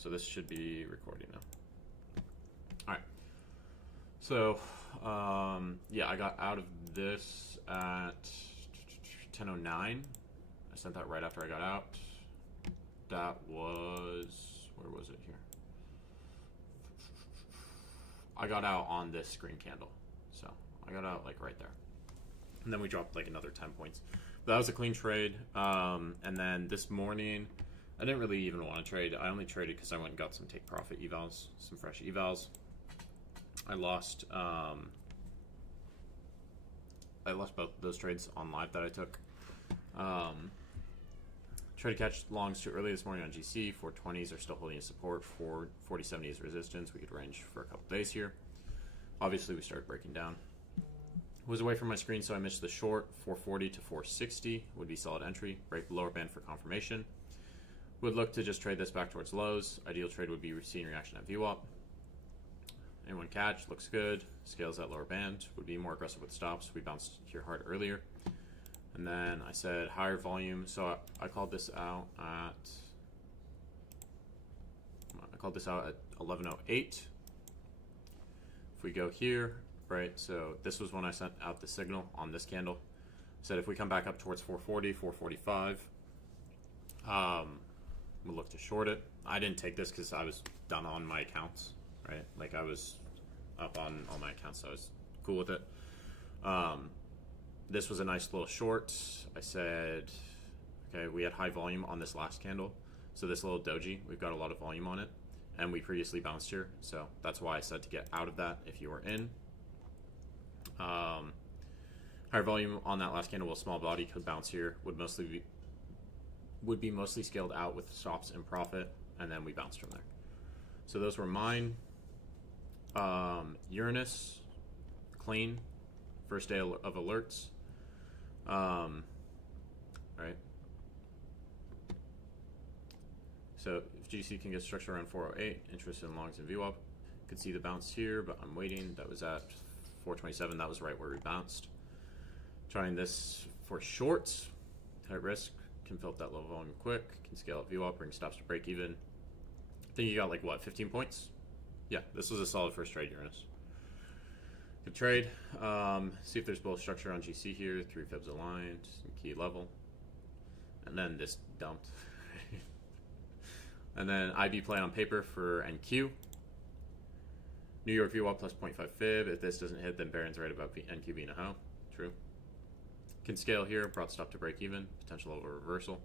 so this should be recording now. All right. So, yeah, I got out of this at 10:09. I sent that right after I got out. That was, where was it here? I got out on this green candle. So I got out like right there. And then we dropped like another 10 points. But that was a clean trade. And then this morning, I didn't really even want to trade. I only traded because I went and got some take profit evals, some fresh evals. I lost both of those trades on live that I took. Tried to catch longs too early this morning on GC. 420s are still holding a support. 4070 is resistance. We could range for a couple days here. Obviously, we started breaking down. Was away from my screen, so I missed the short. 440 to 460 would be solid entry. Break the lower band for confirmation. Would look to just trade this back towards lows. Ideal trade would be seeing reaction at VWAP. Anyone catch? Looks good. Scales at lower band. Would be more aggressive with stops. We bounced here hard earlier. And then I said higher volume. So I called this out at 11:08. If we go here, right? So this was when I sent out the signal on this candle. Said if we come back up towards 440, 445, we'll look to short it. I didn't take this because I was done on my accounts, right? Like I was up on all my accounts, so I was cool with it. This was a nice little short. I said, okay, we had high volume on this last candle. So this little doji, we've got a lot of volume on it. And we previously bounced here. So that's why I said to get out of that if you were in. Higher volume on that last candle, while small body could bounce here, would be mostly scaled out with stops in profit. And then we bounced from there. So those were mine. Uranus, clean. First day of alerts. Right. So if GC can get structure around 408, interested in longs and VWAP. Could see the bounce here, but I'm waiting. That was at 427. That was right where we bounced. Trying this for shorts. Tight risk. Can fill up that low volume quick. Can scale up VWAP, bring stops to break even. I think you got like what, 15 points? Yeah, this was a solid first trade, Uranus. Good trade. See if there's bullish structure on GC here. 3 fibs aligned, key level. And then this dumped. And then IB play on paper for NQ. New York VWAP plus 0.5 fib. If this doesn't hit, then Barron's right about NQ being a hoe. True. Can scale here. Brought stop to break even. Potential over reversal.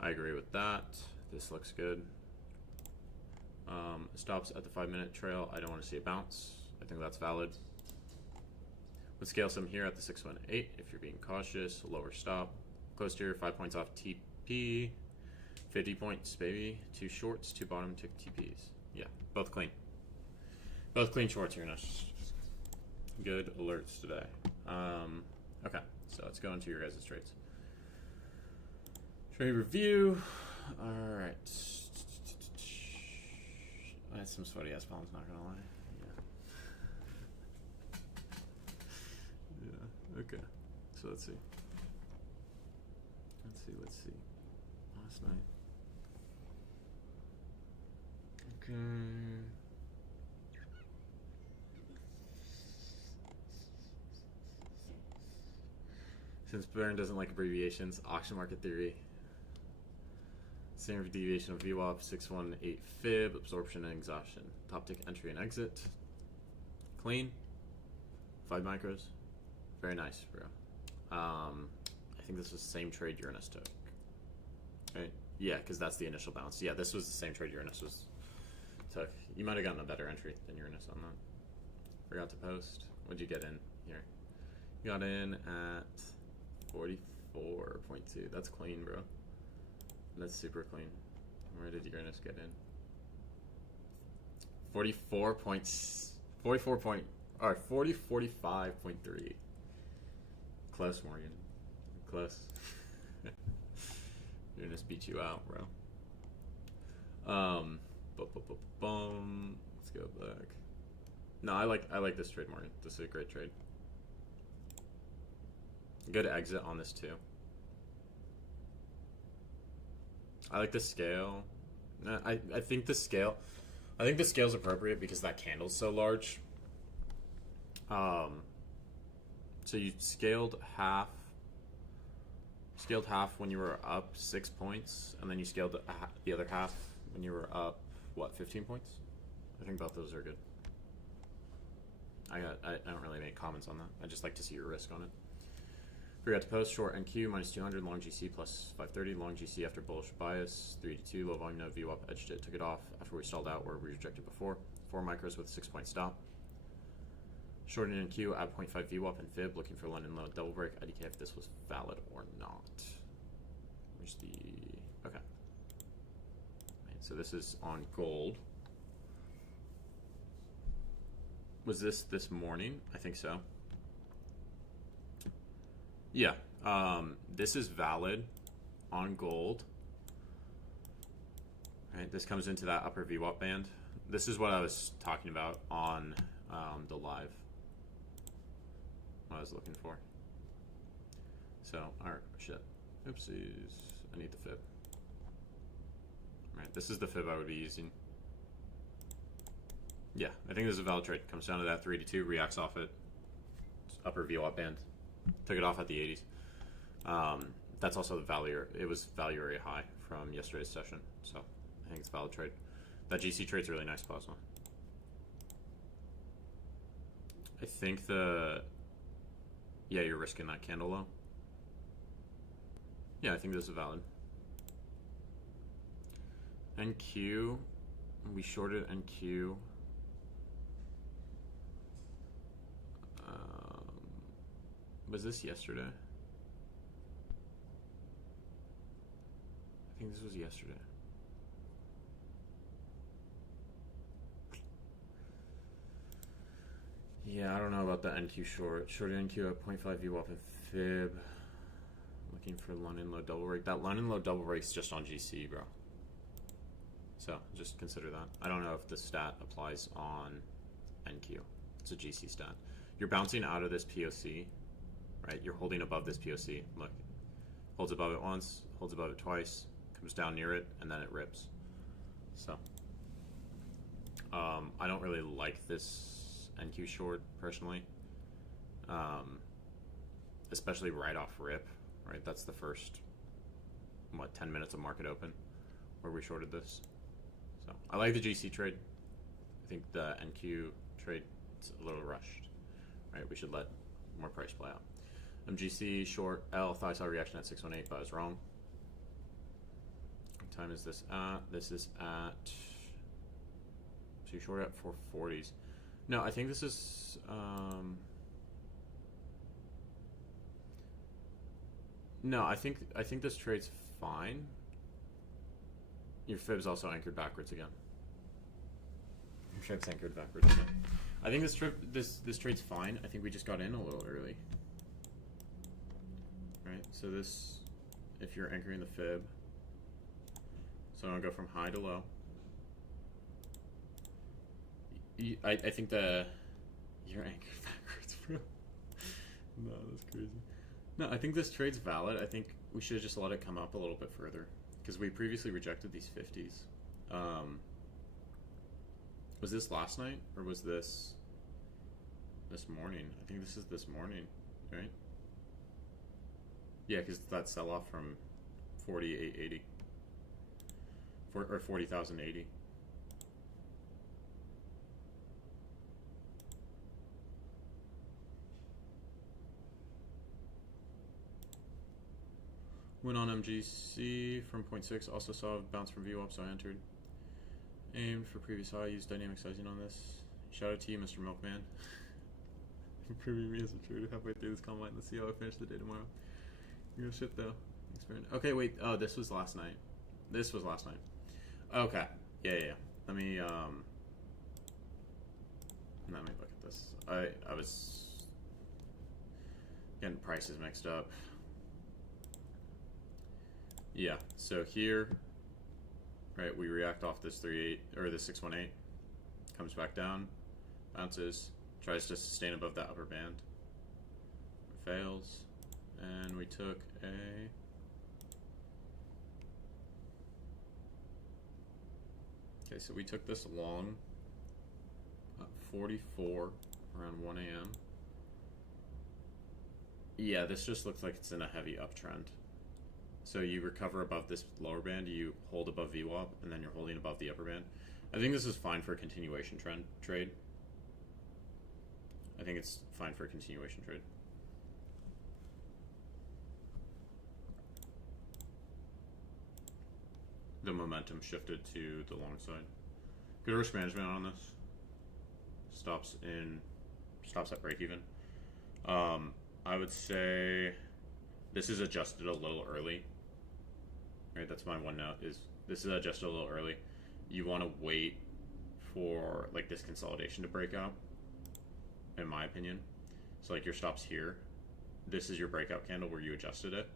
I agree with that. This looks good. Stops at the 5-minute trail. I don't want to see a bounce. I think that's valid. Would scale some here at the 618 if you're being cautious. Lower stop. Close here, 5 points off TP. 50 points, baby. 2 shorts, 2 bottom, 2 TPs. Yeah, both clean. Both clean shorts here. Good alerts today. Okay, so let's go into your guys' trades. Trade review. All right. I had some sweaty ass palms, not gonna lie. Yeah, okay. So let's see. Let's see. Last night. Okay. Since Baron doesn't like abbreviations, auction market theory. Standard deviation of VWAP, 618 fib, absorption and exhaustion. Top tick entry and exit. Clean. 5 micros. Very nice, bro. I think this was the same trade Uranus took. Right? Yeah, because that's the initial bounce. Yeah, this was the same trade Uranus took. You might have gotten a better entry than Uranus on that. Forgot to post. What'd you get in here? You got in at 44.2. That's clean, bro. That's super clean. Where did Uranus get in? 45.3. Close, Morgan. Close. Uranus beat you out, bro. Let's go back. No, I like this trade, Morgan. This is a great trade. Good exit on this too. I like the scale. I think the scale, I think the scale's appropriate because that candle's so large. So you scaled half when you were up 6 points, and then you scaled the other half when you were up, what, 15 points? I think both those are good. I don't really make comments on that. I just like to see your risk on it. Forgot to post short NQ minus 200, long GC plus 530, long GC after bullish bias, 382, low volume, no VWAP, edged it, took it off after we stalled out where we rejected before. 4 micros with a 6-point stop. Short NQ at 0.5 VWAP and fib, looking for London low double break. IDK if this was valid or not. Where's the, okay. Right, so this is on gold. Was this morning? I think so. Yeah, this is valid on gold. Right, this comes into that upper VWAP band. This is what I was talking about on the live. What I was looking for. So, alright, shit. Oopsies. I need the fib. Right, this is the fib I would be using. Yeah, I think this is a valid trade. Comes down to that 382, reacts off it. It's upper VWAP band. Took it off at the 80s. That's also the value. It was value area high from yesterday's session, so I think it's a valid trade. That GC trade's a really nice plasma. I think yeah, you're risking that candle low. Yeah, I think this is valid. NQ, we shorted NQ. Was this yesterday? I think this was yesterday. Yeah, I don't know about the NQ short. Short NQ at 0.5 VWAP and fib. Looking for London low double break. That London low double break's just on GC, bro. So just consider that. I don't know if the stat applies on NQ. It's a GC stat. You're bouncing out of this POC, right? You're holding above this POC. Look, holds above it once, holds above it twice, comes down near it, and then it rips. So I don't really like this NQ short personally, especially right off rip, right? That's the first, what, 10 minutes of market open where we shorted this. So I like the GC trade. I think the NQ trade is a little rushed, right? We should let more price play out. MGC short L, thought I saw a reaction at 618, but I was wrong. What time is this at? This is at, so you short at 440s. No, I think this is, no, I think this trade's fine. Your fib's also anchored backwards again. Your fib's anchored backwards again. I think this trade's fine. I think we just got in a little early. Right, so this, if you're anchoring the fib, so I'll go from high to low. I think you're anchored backwards, bro. No, that's crazy. No, I think this trade's valid. I think we should just let it come up a little bit further because we previously rejected these 50s. Was this last night or was this morning? I think this is this morning, right? Yeah, because that sell-off from 4880 or 40,080. Went on MGC from 0.6. Also saw a bounce from VWAP, so I entered. Aimed for previous high. Used dynamic sizing on this. Shout out to you, Mr. Milkman. Improving me as a trader halfway through this combine. Let's see how I finish the day tomorrow. Real shit though. Experiment. Okay, wait. Oh, this was last night. This was last night. Okay. Yeah. Let me look at this. I was getting prices mixed up. Yeah. So here, right, we react off this 3.8 or the 618. Comes back down, bounces, tries to sustain above that upper band. Fails. And we took a Okay, so we took this long at 44 around 1 a.m. Yeah, this just looks like it's in a heavy uptrend. So you recover above this lower band, you hold above VWAP, and then you're holding above the upper band. I think this is fine for a continuation trade. I think it's fine for a continuation trade. The momentum shifted to the long side. Good risk management on this. Stops at break even. I would say this is adjusted a little early. Right, that's my one note, is this is adjusted a little early. You want to wait for like this consolidation to break out, in my opinion. So like your stop's here. This is your breakout candle where you adjusted it.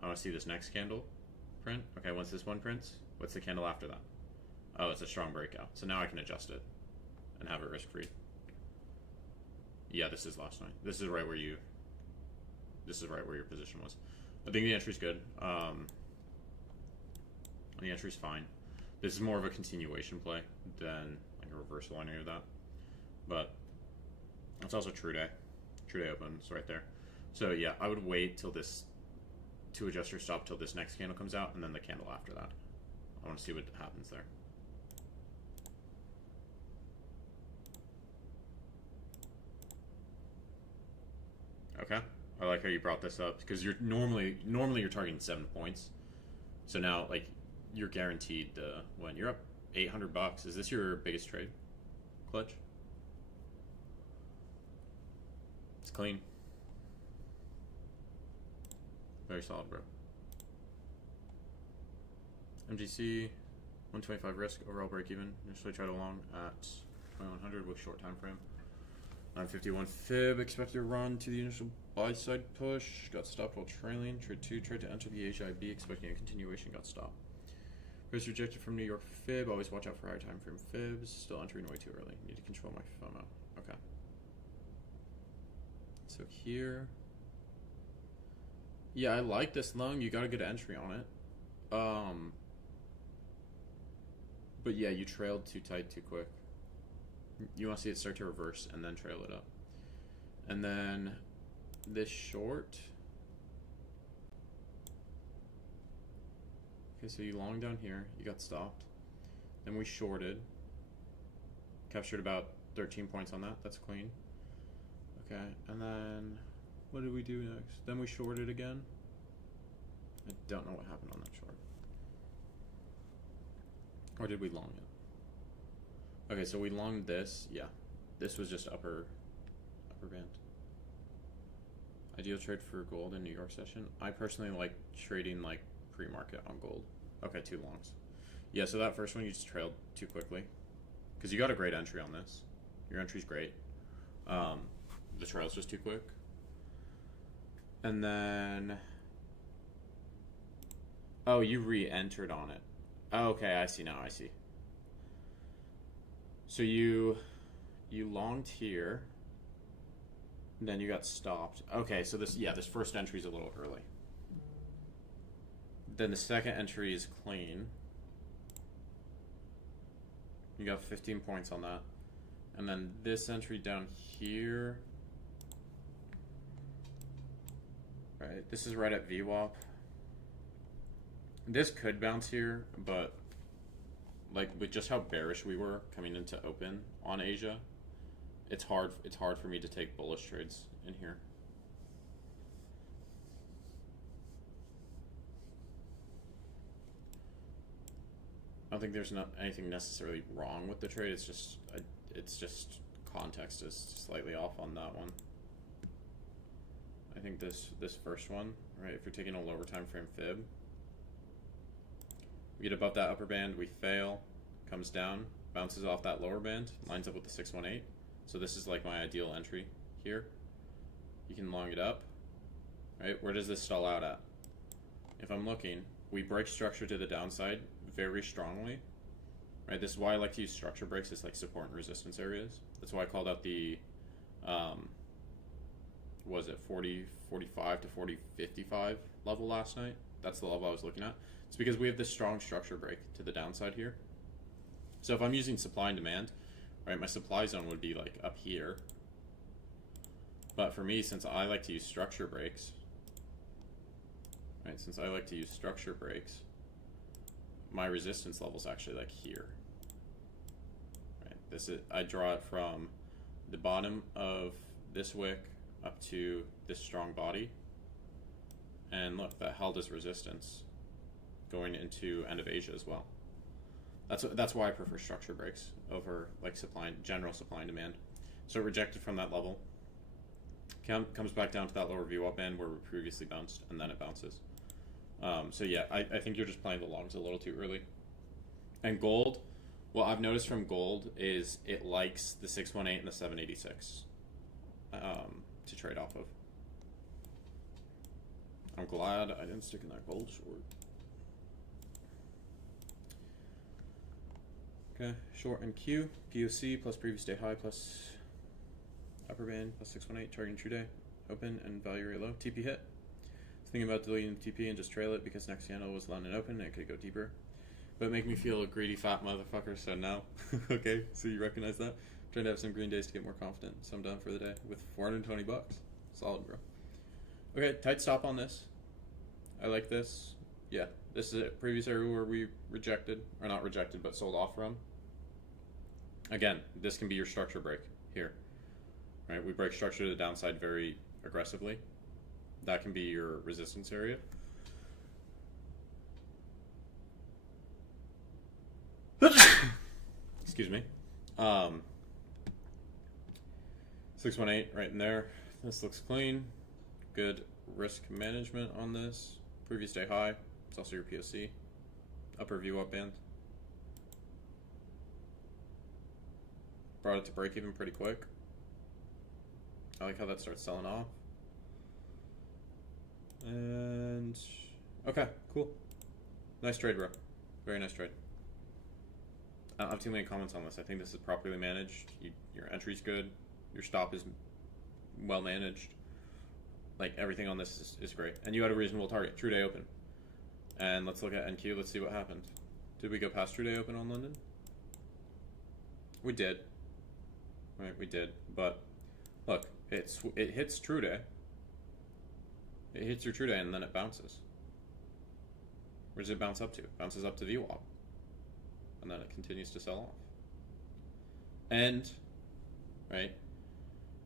I want to see this next candle print. Okay, once this one prints, what's the candle after that? Oh, it's a strong breakout. So now I can adjust it and have it risk-free. Yeah, this is last night. This is right where your position was. I think the entry's good. The entry's fine. This is more of a continuation play than like a reversal or any of that. But it's also true day. True day opens right there. So yeah, I would wait till this to adjust your stop till this next candle comes out, and then the candle after that. I want to see what happens there. Okay, I like how you brought this up because you're normally you're targeting 7 points. So now like you're guaranteed the win. You're up $800. Is this your biggest trade, Clutch? It's clean. Very solid, bro. MGC 125 risk, overall break even. Initially tried along at 2100 with short time frame. 951 fib, expected run to the initial buy side push. Got stopped while trailing. Trade 2, tried to enter the HIB, expecting a continuation, got stopped. Price rejected from New York fib. Always watch out for high time frame fibs. Still entering way too early. Need to control my FOMO. Okay. So here. Yeah, I like this long. You got a good entry on it. But yeah, you trailed too tight too quick. You want to see it start to reverse and then trail it up. And then this short. Okay, so you long down here. You got stopped. Then we shorted. Captured about 13 points on that. That's clean. Okay, and then what did we do next? Then we shorted again. I don't know what happened on that short. Or did we long it? Okay, so we longed this. Yeah, this was just upper band. Ideal trade for gold in New York session. I personally like trading like pre-market on gold. Okay, 2 longs. Yeah, so that first one you just trailed too quickly because you got a great entry on this. Your entry's great. The trail's just too quick. And then, oh, you re-entered on it. Oh, okay, I see now. I see. So you longed here, then you got stopped. Okay, so this first entry is a little early. Then the second entry is clean. You got 15 points on that. And then this entry down here. Right, this is right at VWAP. This could bounce here, but like with just how bearish we were coming into open on Asia, it's hard for me to take bullish trades in here. I don't think there's not anything necessarily wrong with the trade. It's just context is slightly off on that one. I think this first one, right? If you're taking a lower time frame fib, we get above that upper band, we fail, comes down, bounces off that lower band, lines up with the 618. So this is like my ideal entry here. You can long it up, right? Where does this stall out at? If I'm looking, we break structure to the downside very strongly, right? This is why I like to use structure breaks as like support and resistance areas. That's why I called out the, was it 45 to 55 level last night? That's the level I was looking at. It's because we have this strong structure break to the downside here. So if I'm using supply and demand, right, my supply zone would be like up here. But for me, since I like to use structure breaks, right, my resistance level is actually like here. Right, this is, I draw it from the bottom of this wick up to this strong body. And look, that held as resistance going into end of Asia as well. That's why I prefer structure breaks over like general supply and demand. So it rejected from that level, comes back down to that lower VWAP band where we previously bounced, and then it bounces. So yeah, I think you're just playing the longs a little too early. And gold, what I've noticed from gold is it likes the 618 and the 786 to trade off of. I'm glad I didn't stick in that gold short. Okay, short and Q, POC plus previous day high plus upper band plus 618, targeting true day, open and value rate low. TP hit. Thinking about deleting the TP and just trail it because next candle was London open and it could go deeper. But make me feel a greedy fat motherfucker, so no. Okay, so you recognize that? I'm trying to have some green days to get more confident, so I'm done for the day with 420 bucks. Solid, bro. Okay, tight stop on this. I like this. Yeah, this is a previous area where we rejected, or not rejected, but sold off from. Again, this can be your structure break here. Right, we break structure to the downside very aggressively. That can be your resistance area. Excuse me. 618 right in there. This looks clean. Good risk management on this. Previous day high. It's also your POC. Upper VWAP band. Brought it to break even pretty quick. I like how that starts selling off. And okay, cool. Nice trade, bro. Very nice trade. I don't have too many comments on this. I think this is properly managed. Your entry's good. Your stop is well managed. Like, everything on this is great. And you had a reasonable target. True day open. And let's look at NQ. Let's see what happened. Did we go past true day open on London? We did. Right, we did. But look, it hits true day. It hits your true day and then it bounces. Where does it bounce up to? It bounces up to VWAP. And then it continues to sell off. And, right,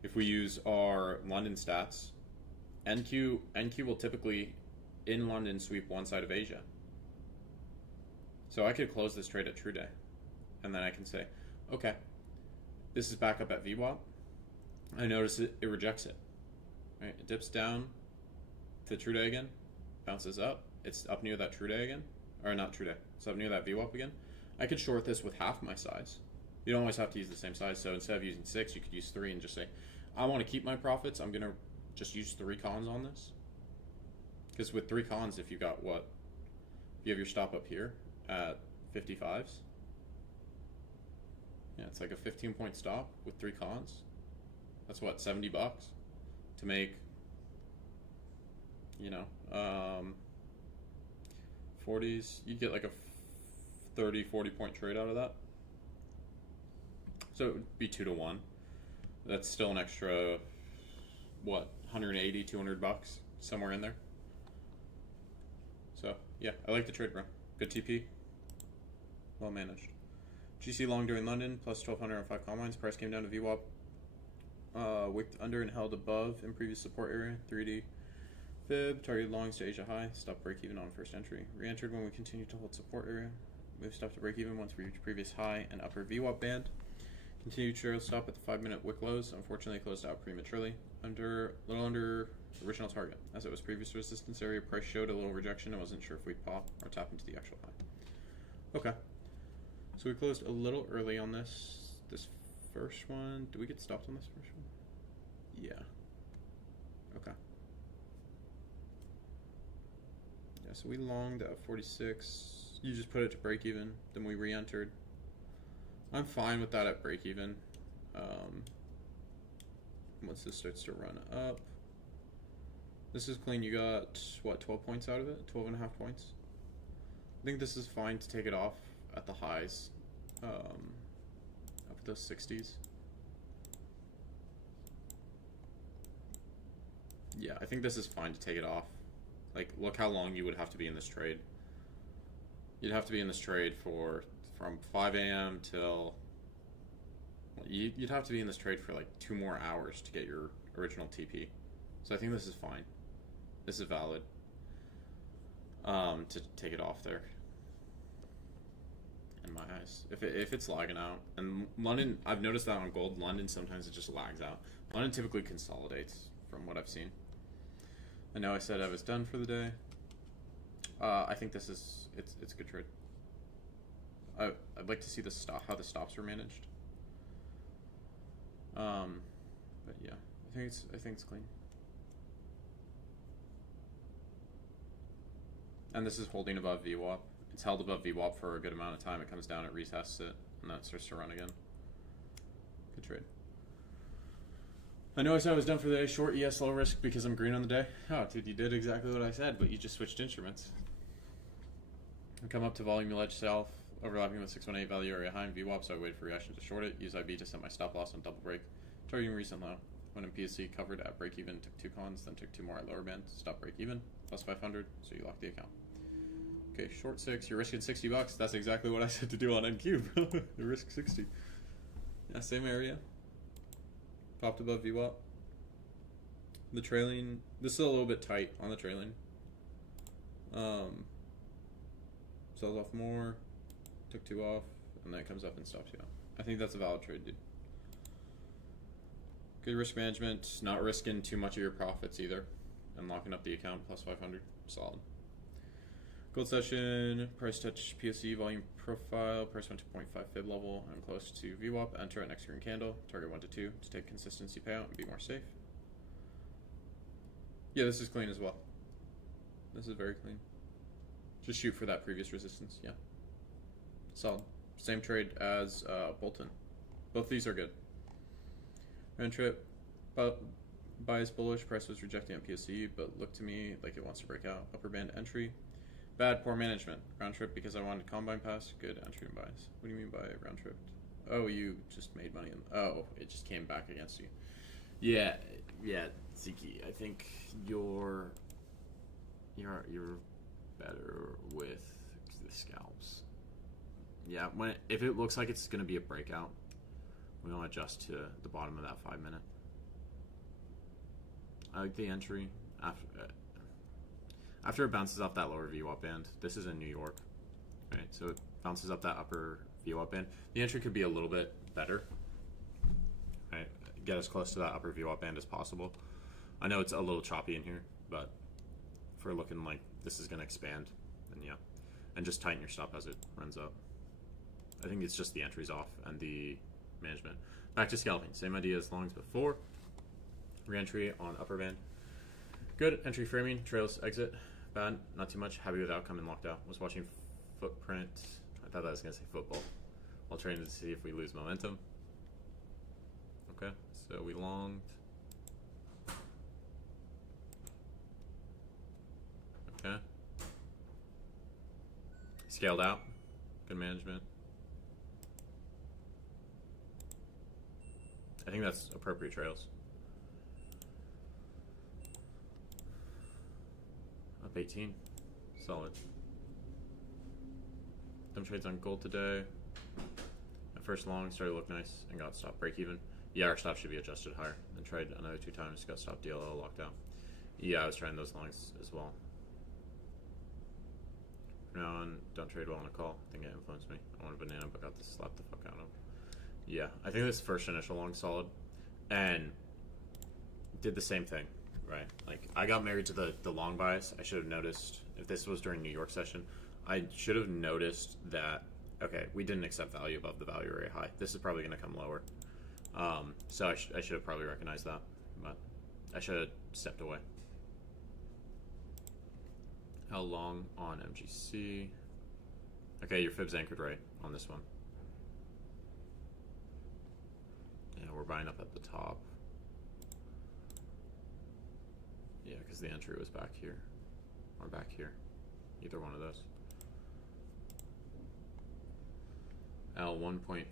if we use our London stats, NQ will typically, in London, sweep one side of Asia. So I could close this trade at true day. And then I can say, okay, this is back up at VWAP. I notice it rejects it. Right, it dips down to true day again, bounces up. It's up near that true day again. Or not true day. It's up near that VWAP again. I could short this with half my size. You don't always have to use the same size. So instead of using 6, you could use 3 and just say, I want to keep my profits. I'm going to just use 3 cons on this. Because with 3 cons, if you got what? If you have your stop up here at 55s. Yeah, it's like a 15-point stop with 3 cons. That's what, 70 bucks to make, you know, 40s. You get like a 30, 40-point trade out of that. So it would be 2 to 1. That's still an extra, what, 180, 200 bucks, somewhere in there. So, yeah, I like the trade, bro. Good TP. Well managed. GC long during London, plus 1,200 on 5 call lines. Price came down to VWAP. Wicked under and held above in previous support area. 3D fib. Targeted longs to Asia high. Stop break even on first entry. Re-entered when we continued to hold support area. Move stop to break even once we reach previous high and upper VWAP band. Continued trail stop at the 5-minute wick lows. Unfortunately closed out prematurely. Little under original target. As it was previous resistance area, price showed a little rejection. I wasn't sure if we'd pop or tap into the actual high. Okay. So we closed a little early on this first one. Did we get stopped on this first one? Yeah. Okay. Yeah, so we longed at 46. You just put it to break even. Then we re-entered. I'm fine with that at break even. Once this starts to run up. This is clean. You got, what, 12 points out of it? 12 and a half points? I think this is fine to take it off at the highs Up at those 60s. Yeah, I think this is fine to take it off. Like, look how long you would have to be in this trade. You'd have to be in this trade from 5 a.m. till... You'd have to be in this trade for like 2 more hours to get your original TP. So I think this is fine. This is valid. To take it off there. In my eyes. If it's lagging out. And London, I've noticed that on gold, London sometimes it just lags out. London typically consolidates from what I've seen. I know I said I was done for the day. I think this is it's a good trade. I'd like to see the how the stops were managed. But yeah, I think it's clean. And this is holding above VWAP. It's held above VWAP for a good amount of time. It comes down, it retests it, and that starts to run again. Good trade. I know I said I was done for the day. Short ES low risk because I'm green on the day. Oh, dude, you did exactly what I said, but you just switched instruments. I come up to volume ledge south, overlapping with 618 value area high in VWAP, so I waited for reaction to short it. Use IB to set my stop loss on double break. Targeting recent low. When in PSC covered at break even, took 2 cons, then took 2 more at lower band. Stop break even, plus 500, so you lock the account. Okay, short 6, you're risking $60. That's exactly what I said to do on NQ. You risk 60. Yeah, same area. Popped above VWAP. The trailing, this is a little bit tight on the trailing. Sells off more, took 2 off, and then it comes up and stops you out. I think that's a valid trade, dude. Good risk management, not risking too much of your profits either, and locking up the account plus 500, solid. Gold session, price touch PSC volume profile, price went to 0.5 fib level, and close to VWAP, enter at next green candle, target 1 to 2 to take consistency payout and be more safe. Yeah, this is clean as well. This is very clean. Just shoot for that previous resistance, yeah. Solid. Same trade as Bolton. Both these are good. Round trip, bias bullish, price was rejecting at PSC, but looked to me like it wants to break out. Upper band entry. Bad, poor management. Round trip because I wanted combine pass. Good entry and bias. What do you mean by round trip? Oh, you just made money. Oh, it just came back against you. Yeah, Ziki. I think you're better with the scalps. Yeah, if it looks like it's gonna be a breakout, we want to adjust to the bottom of that 5 minute. I like the entry after it bounces off that lower VWAP band. This is in New York, right? So it bounces up that upper VWAP band. The entry could be a little bit better, right? Get as close to that upper VWAP band as possible. I know it's a little choppy in here, but if we're looking like this is going to expand, then yeah. And just tighten your stop as it runs up. I think it's just the entries off and the management. Back to scalping. Same idea as long as before. Re-entry on upper band. Good. Entry framing. Trails exit. Bad. Not too much. Happy with outcome and locked out. Was watching footprint. I thought I was going to say football. While trying to see if we lose momentum. Okay. So we longed. Okay. Scaled out. Good management. I think that's appropriate trails. Up 18. Solid. Them trades on gold today. At first long started to look nice and got stopped break even. Yeah, our stop should be adjusted higher. Then tried another 2 times, got stopped DLL locked out. Yeah, I was trying those longs as well. From now on, don't trade well on a call. I think it influenced me. I want a banana, but got to slap the fuck out of him. Yeah, I think this first initial long solid, and did the same thing, right? Like, I got married to the long bias. I should have noticed, if this was during New York session, I should have noticed that, okay, we didn't accept value above the value area high. This is probably going to come lower. So I should have probably recognized that, but I should have stepped away. How long on MGC? Okay, your fib's anchored right on this one. Yeah, we're buying up at the top. Yeah, because the entry was back here. Or back here. Either one of those. L 1 point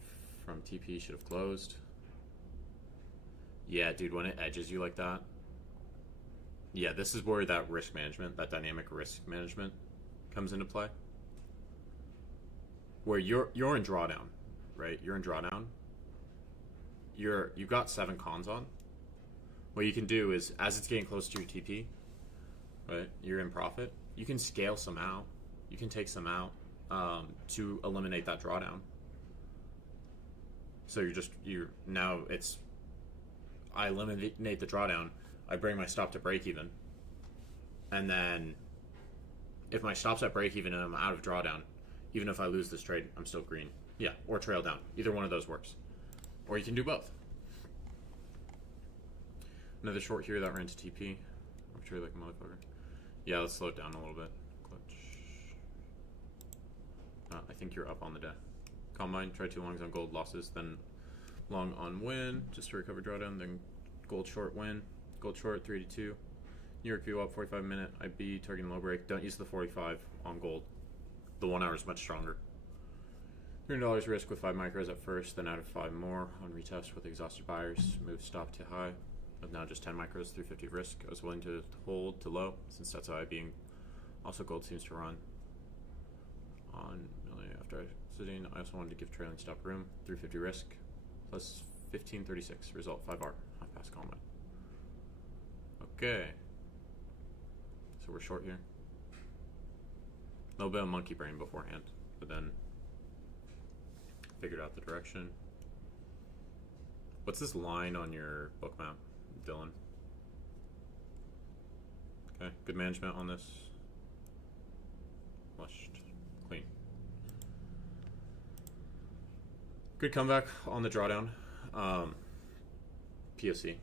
from TP should have closed. Yeah, dude, when it edges you like that. Yeah, this is where that risk management, that dynamic risk management comes into play. Where you're in drawdown, right? You're in drawdown. You've got 7 cons on. What you can do is, as it's getting close to your TP, right? You're in profit. You can scale some out. You can take some out to eliminate that drawdown. So I eliminate the drawdown. I bring my stop to break even, and then if my stop's at break even and I'm out of drawdown, even if I lose this trade, I'm still green. Yeah, or trail down. Either one of those works. Or you can do both. Another short here that ran to TP. Arbitrary like a motherfucker. Yeah, let's slow it down a little bit. Clutch. I think you're up on the day. Combine, try 2 longs on gold, losses, then long on win, just to recover drawdown, then gold short win. Gold short, 3-2. New York VWAP, 45 minute. IB, targeting low break. Don't use the 45 on gold. The 1 hour is much stronger. $300 risk with 5 micros at first, then out of 5 more on retest with exhausted buyers. Move stop to high. Of now just 10 micros, 350 risk. I was willing to hold to low since that's how I being. Also, gold seems to run on after sitting. I also wanted to give trailing stop room. 350 risk plus 1536. Result 5R. Half pass combine. Okay. So we're short here. A little bit of monkey brain beforehand, but then figured out the direction. What's this line on your book map, Dylan? Okay, good management on this. Flushed, clean. Good comeback on the drawdown. POC.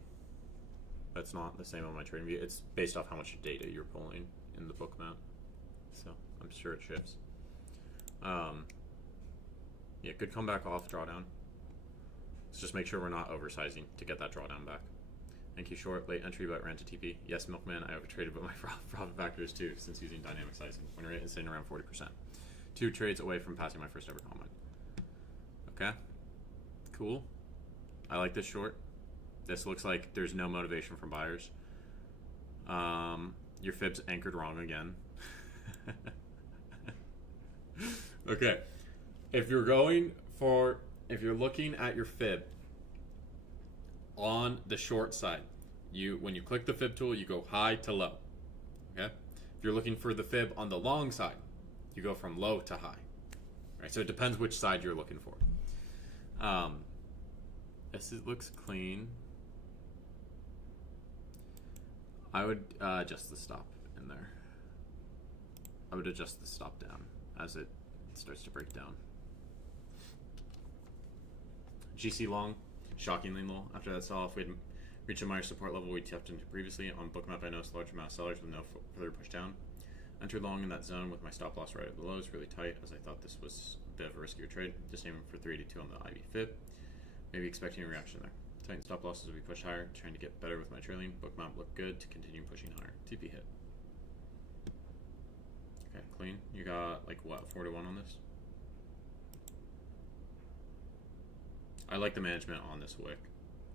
That's not the same on my trading view. It's based off how much data you're pulling in the book map. So I'm sure it shifts. Yeah, good comeback off drawdown. Let's just make sure we're not oversizing to get that drawdown back. Thank you, short. Late entry, but ran to TP. Yes, Milkman, I overtraded, but my profit factor is 2 since using dynamic sizing. Win rate is sitting around 40%. 2 trades away from passing my first ever combine. Okay, cool. I like this short. This looks like there's no motivation from buyers. Your fib's anchored wrong again. Okay, if you're looking at your fib on the short side, when you click the fib tool, you go high to low. Okay, if you're looking for the fib on the long side, you go from low to high. Right, so it depends which side you're looking for. This looks clean. I would adjust the stop in there. I would adjust the stop down as it starts to break down. GC long, shockingly low. After that sell-off, we had reached a minor support level we tapped into previously. On bookmap, I noticed a large amount of sellers with no further push down. Entered long in that zone with my stop loss right at the lows, really tight, as I thought this was a bit of a riskier trade. Just aiming for 382 on the IB fib. Maybe expecting a reaction there. Tighten stop losses as we push higher, trying to get better with my trailing. Bookmap looked good to continue pushing higher. TP hit. Okay, clean. You got like what, 4-1 on this? I like the management on this wick.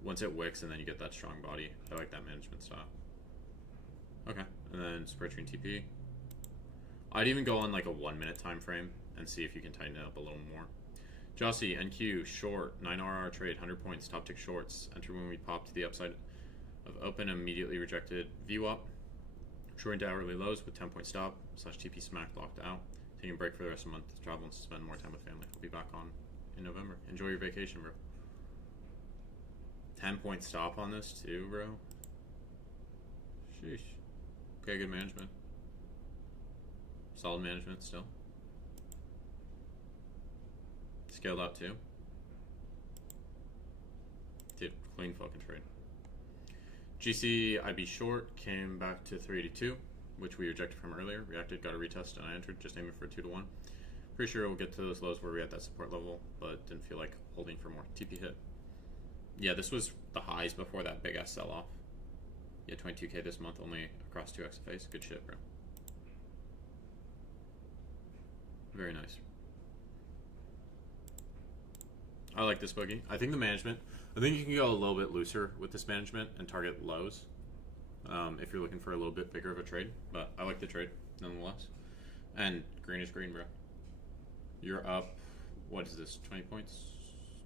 Once it wicks and then you get that strong body, I like that management style. Okay, and then spread train TP. I'd even go on like a 1 minute time frame and see if you can tighten it up a little more. Jossie, NQ, short, 9RR trade, 100 points, top tick shorts. Enter when we pop to the upside of open, immediately rejected VWAP. Short into hourly lows with 10 point stop, / TP smack locked out. Taking a break for the rest of the month to travel and spend more time with family. We'll be back on in November. Enjoy your vacation, bro. 10 point stop on this too, bro. Sheesh. Okay, good management. Solid management still. Scaled out too. Dude, clean fucking trade. GC IB short came back to 382, which we rejected from earlier. Reacted, got a retest, and I entered, just aiming for 2-1. Pretty sure we'll get to those lows where we had that support level, but didn't feel like holding for more. TP hit. Yeah, this was the highs before that big ass sell off. Yeah, 22K this month, only across 2 XFAs. Good shit, bro. Very nice. I like this boogie. I think the management. I think you can go a little bit looser with this management and target lows if you're looking for a little bit bigger of a trade. But I like the trade nonetheless. And green is green, bro. You're up. What is this? 20 points?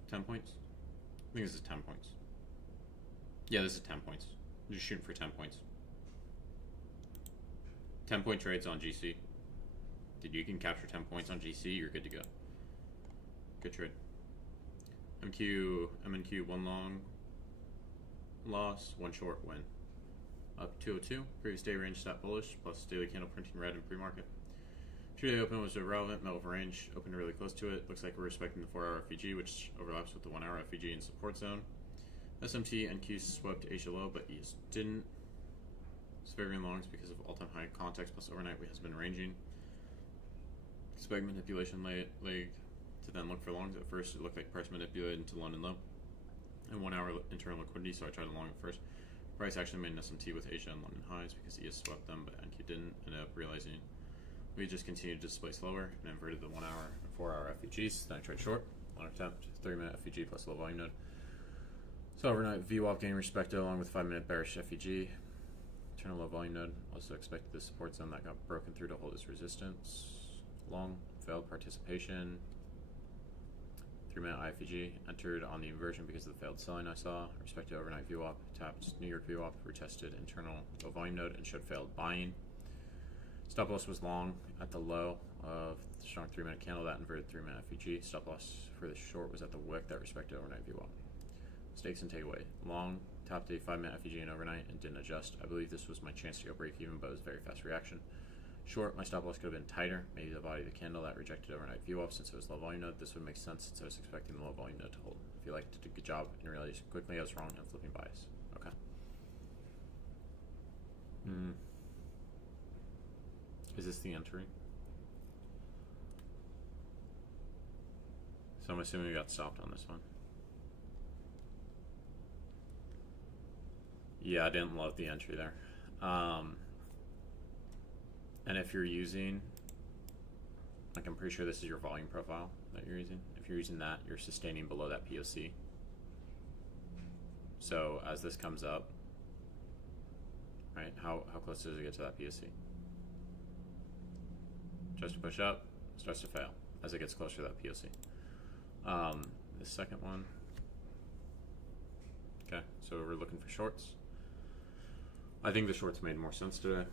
10 points? I think this is 10 points. Yeah, this is 10 points. You're shooting for 10 points. 10-point trades on GC. Dude, you can capture 10 points on GC, you're good to go. Good trade. MNQ, 1 long loss, 1 short win. Up 202. Previous day range stat bullish, plus daily candle printing red in pre-market. 2-day open was irrelevant, middle of range, opened really close to it. Looks like we're respecting the 4-hour FVG, which overlaps with the 1-hour FVG in support zone. SMT and Q swept Asia low, but ES didn't. It's favoring longs because of all-time high context, plus overnight has been ranging. Expect manipulation leg to then look for longs. At first, it looked like price manipulated into London low and 1-hour internal liquidity, so I tried to long at first. Price actually made an SMT with Asia and London highs because ES swept them, but NQ didn't. Ended up realizing we just continued to display slower and inverted the 1-hour and 4-hour FVGs. Then I tried short, long attempt, 3-minute FVG plus low volume node. So overnight VWAP gain respected along with 5-minute bearish FVG. Turn a low volume node. Also expected the support zone that got broken through to hold its resistance. Long failed participation. 3-minute IFVG entered on the inversion because of the failed selling I saw. Respected overnight VWAP, tapped New York VWAP, retested internal low volume node and showed failed buying. Stop loss was long at the low of the strong 3-minute candle that inverted 3-minute FVG. Stop loss for the short was at the wick that respected overnight VWAP. Mistakes and takeaway. Long tapped a 5-minute FVG in overnight and didn't adjust. I believe this was my chance to go break even, but it was a very fast reaction. Short, my stop loss could have been tighter, maybe the body of the candle that rejected overnight VWAP since it was low volume node. This would make sense since I was expecting the low volume node to hold. If you like, did a good job and realized quickly I was wrong and flipping bias. Okay. Is this the entry? So I'm assuming we got stopped on this one. Yeah, I didn't love the entry there. And if you're using, like, I'm pretty sure this is your volume profile that you're using. If you're using that, you're sustaining below that POC. So as this comes up, right, how close does it get to that POC? Tries to push up, starts to fail as it gets closer to that POC. The second one, okay, so we're looking for shorts. I think the shorts made more sense today.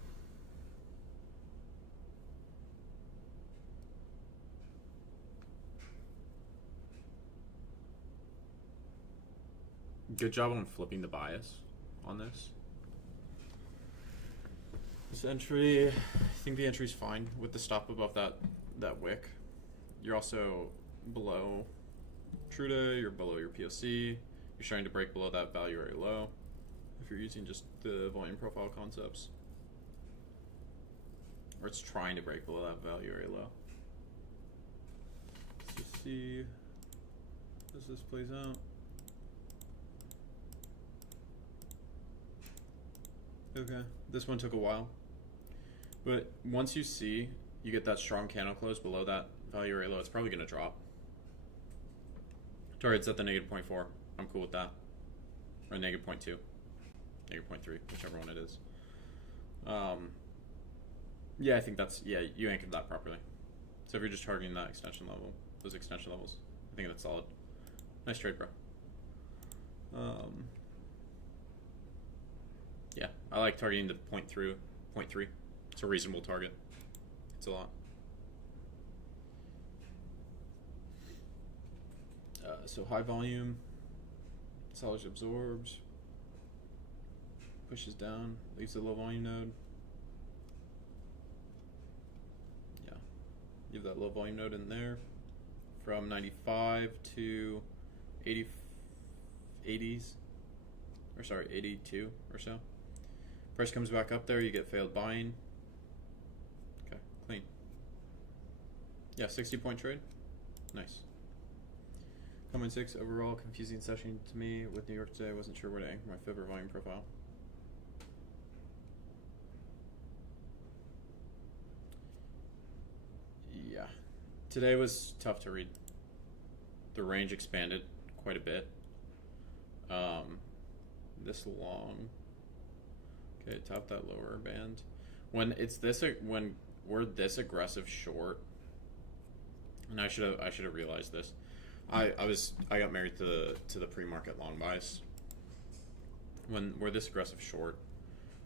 Good job on flipping the bias on this. This entry, I think the entry's fine with the stop above that wick. You're also below true day, you're below your POC. You're trying to break below that value area low if you're using just the volume profile concepts. Or it's trying to break below that value area low. Let's just see as this plays out. Okay, this one took a while. But once you see, you get that strong candle close below that value area low, it's probably going to drop. Target's at the -0.4. I'm cool with that. Or -0.2. -0.3, whichever one it is. Yeah, I think that's, yeah, you anchored that properly. So if you're just targeting that extension level, those extension levels, I think that's solid. Nice trade, bro. Yeah, I like targeting the 0.3. It's a reasonable target. It's a lot. So high volume, sellage absorbs, pushes down, leaves the low volume node. Yeah, you have that low volume node in there from 95 to 80s, or sorry, 82 or so. Price comes back up there, you get failed buying. Okay, clean. Yeah, 60-point trade. Nice. Comment 6, overall confusing session to me with New York today. I wasn't sure where to anchor my fib or volume profile. Yeah, today was tough to read. the range expanded quite a bit. This long. Okay, top that lower band. When it's this, when we're this aggressive short, and I should have realized this. I got married to the pre-market long buys. When we're this aggressive short,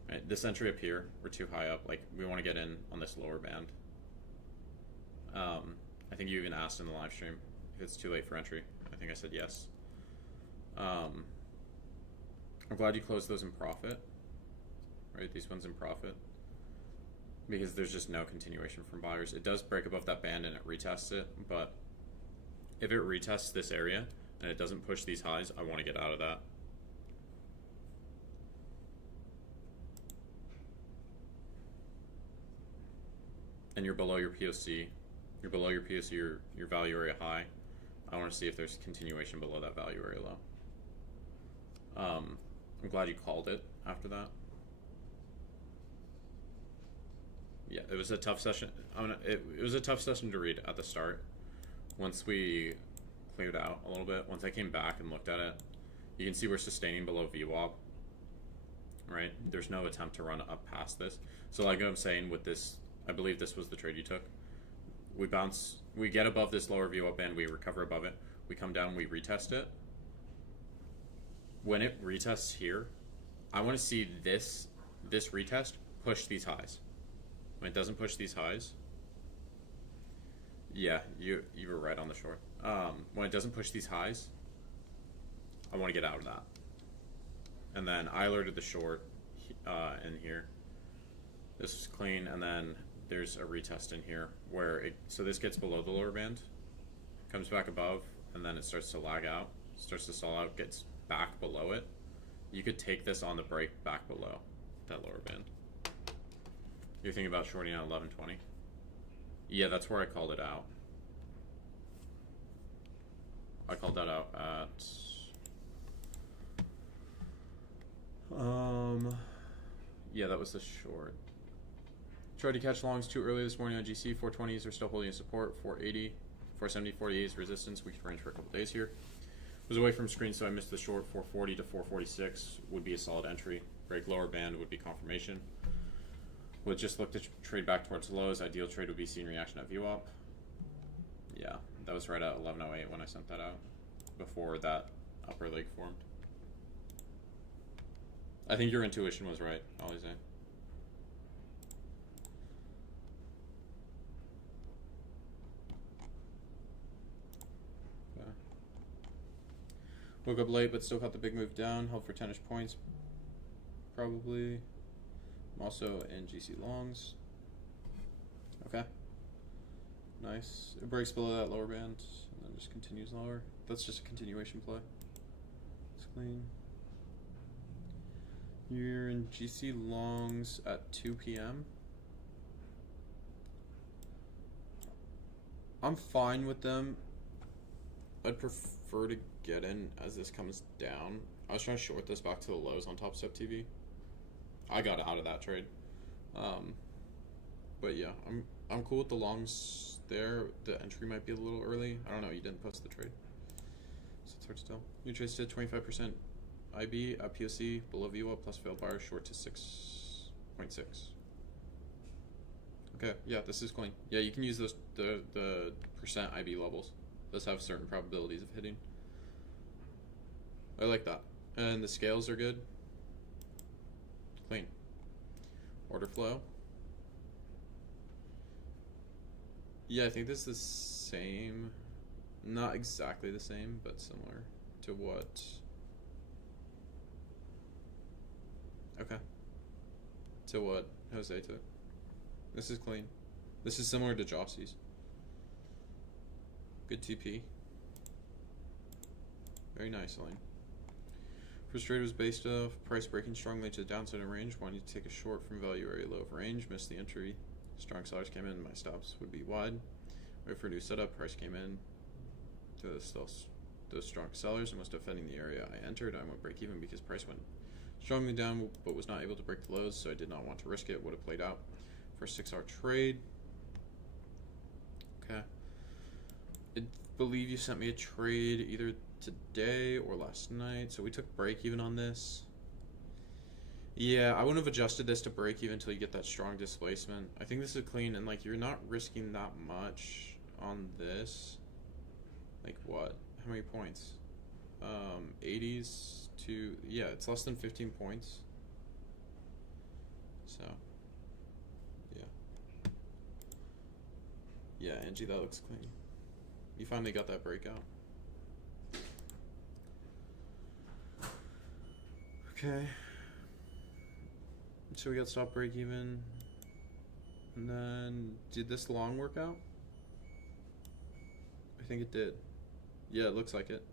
right, this entry up here, we're too high up. Like, we want to get in on this lower band. I think you even asked in the live stream if it's too late for entry. I think I said yes. I'm glad you closed those in profit. Right, these ones in profit. Because there's just no continuation from buyers. It does break above that band and it retests it, but if it retests this area and it doesn't push these highs, I want to get out of that. And you're below your POC. You're below your POC, your value area high. I want to see if there's continuation below that value area low. I'm glad you called it after that. Yeah, it was a tough session. It was a tough session to read at the start. Once we cleared out a little bit, once I came back and looked at it, you can see we're sustaining below VWAP. Right? There's no attempt to run up past this. So like I'm saying with this, I believe this was the trade you took. We bounce, we get above this lower VWAP band, we recover above it. We come down, we retest it. When it retests here, I want to see this retest push these highs. When it doesn't push these highs, yeah, you were right on the short. When it doesn't push these highs, I want to get out of that. And then I alerted the short in here. This is clean, and then there's a retest in here where so this gets below the lower band, comes back above, and then it starts to lag out, starts to stall out, gets back below it. You could take this on the break back below that lower band. You're thinking about shorting at 1120? Yeah, that's where I called it out. I called that out at yeah, that was the short. Tried to catch longs too early this morning on GC. 420s are still holding support. 480, 470, 48 is resistance. We could range for a couple days here. Was away from screen, so I missed the short. 440 to 446 would be a solid entry. Break lower band would be confirmation. Would just look to trade back towards lows. Ideal trade would be seeing reaction at VWAP. Yeah, that was right at 11:08 when I sent that out. Before that upper leg formed. I think your intuition was right, Alize. Okay. Woke up late, but still caught the big move down. Held for 10-ish points. Probably. I'm also in GC longs. Okay. Nice. It breaks below that lower band and then just continues lower. That's just a continuation play. It's clean. You're in GC longs at 2 p.m. I'm fine with them. I'd prefer to get in as this comes down. I was trying to short this back to the lows on Top Step TV. I got out of that trade, but yeah, I'm cool with the longs there. The entry might be a little early. I don't know. You didn't post the trade, so it's hard to tell. New trade stood 25% IB at POC below VWAP plus failed buyer short to 6.6. Okay, yeah, this is clean. Yeah, you can use those the percent IB levels. Those have certain probabilities of hitting. I like that, and the scales are good. Clean. Order flow. Yeah, I think this is the same. Not exactly the same, but similar to what. Okay. To what Jose took. This is clean. This is similar to Jossie's. Good TP. Very nice line. First trade was based off price breaking strongly to the downside of range. Wanted to take a short from value area low of range. Missed the entry. Strong sellers came in. My stops would be wide. Wait for a new setup. Price came in to those strong sellers and was defending the area I entered. I went break even because price went strongly down but was not able to break the lows, so I did not want to risk it. Would have played out for a 6-hour trade. Okay. believe you sent me a trade either today or last night. So we took break even on this. Yeah, I wouldn't have adjusted this to break even until you get that strong displacement. I think this is clean, and like you're not risking that much on this. Like what? How many points? 80s to, yeah, it's less than 15 points. So, yeah. Yeah, Angie, that looks clean. You finally got that breakout. Okay. So we got stop break even. And then, did this long work out? I think it did. Yeah, it looks like it.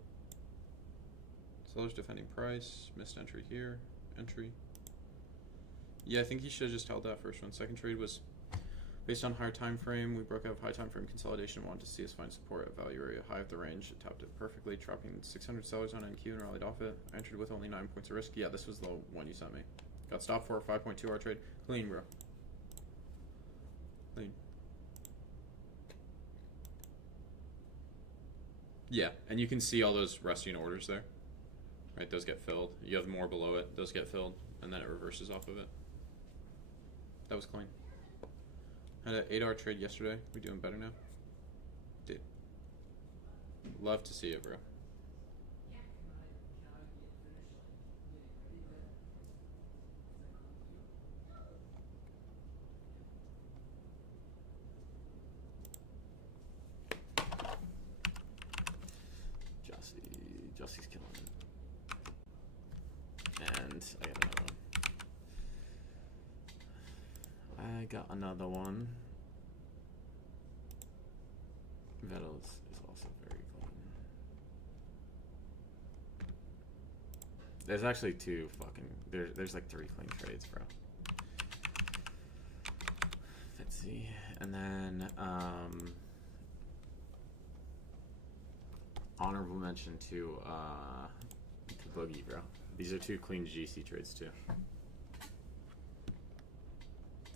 Seller's defending price. Missed entry here. Entry. Yeah, I think he should have just held that first one. Second trade was based on higher time frame. We broke out of high time frame consolidation. Wanted to see us find support at value area high of the range. It tapped it perfectly, dropping 600 sellers on NQ and rallied off it. I entered with only 9 points of risk. Yeah, this was the one you sent me. Got stopped for a 5.2 hour trade. Clean, bro. Clean. Yeah, and you can see all those resting orders there. Right, those get filled. You have more below it. Those get filled, and then it reverses off of it. That was clean. Had an 8-hour trade yesterday. We doing better now? Dude. Love to see it, bro. Jesse's killing it. And I got another one. Vettles is also very clean. There's actually two fucking there's like 3 clean trades, bro. Fitzy, and then honorable mention to Boogie, bro. These are 2 clean GC trades too.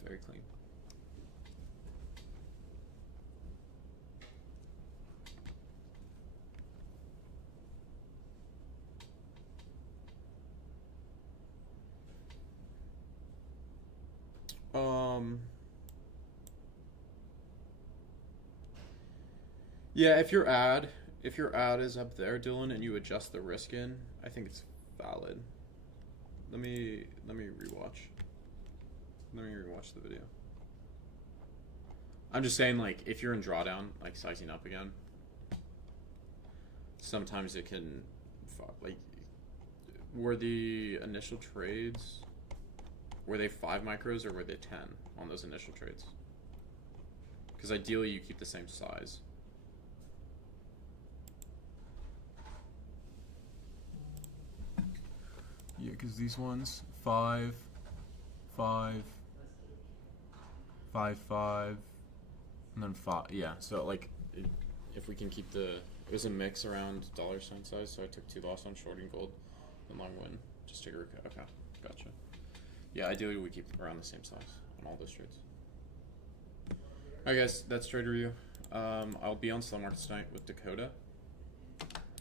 Very clean. Yeah, if your ad is up there, Dylan, and you adjust the risk in, I think it's valid. Let me rewatch. Let me rewatch the video. I'm just saying, like, if you're in drawdown, like sizing up again, sometimes it can, like, were the initial trades, were they 5 micros or were they 10 on those initial trades? Because ideally you keep the same size. Yeah, because these ones, 5, 5, 5, 5, and then 5. Yeah, so like, if we can keep the, it was a mix around $ size, so I took 2 loss on shorting gold and long win. Just take a recap. Okay, gotcha. Yeah, ideally we keep around the same size on all those trades. Alright guys, that's trade review. I'll be on Slow Markets tonight with Dakota.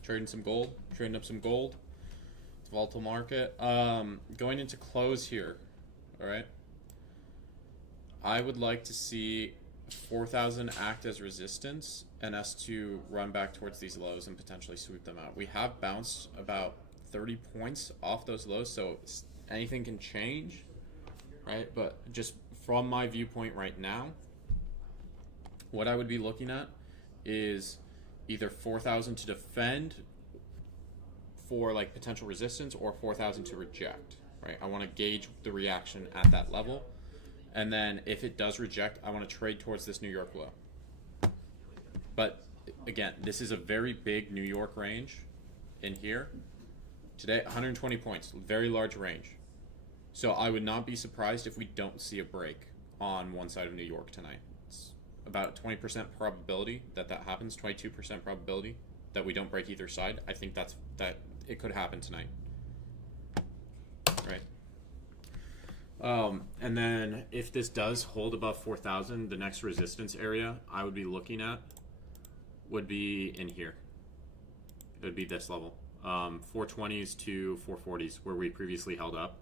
Trading some gold, trading up some gold. Volatile market. Going into close here, all right. I would like to see 4,000 act as resistance and us to run back towards these lows and potentially sweep them out. We have bounced about 30 points off those lows, so anything can change, right? But just from my viewpoint right now, what I would be looking at is either 4,000 to defend for like potential resistance or 4,000 to reject, right? I want to gauge the reaction at that level. And then if it does reject, I want to trade towards this New York low. But again, this is a very big New York range in here. Today, 120 points, very large range. So I would not be surprised if we don't see a break on one side of New York tonight. It's about 20% probability that happens, 22% probability that we don't break either side. I think that it could happen tonight, right? And then if this does hold above 4,000, the next resistance area I would be looking at would be in here. It would be this level. 420s to 440s where we previously held up,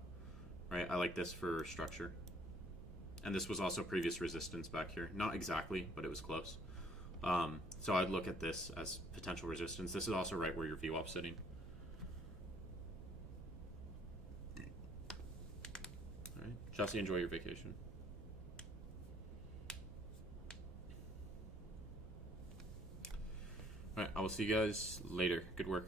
right? I like this for structure. And this was also previous resistance back here. Not exactly, but it was close. So I'd look at this as potential resistance. This is also right where your VWAP's sitting. All right, Chelsea, enjoy your vacation. All right, I will see you guys later. Good work.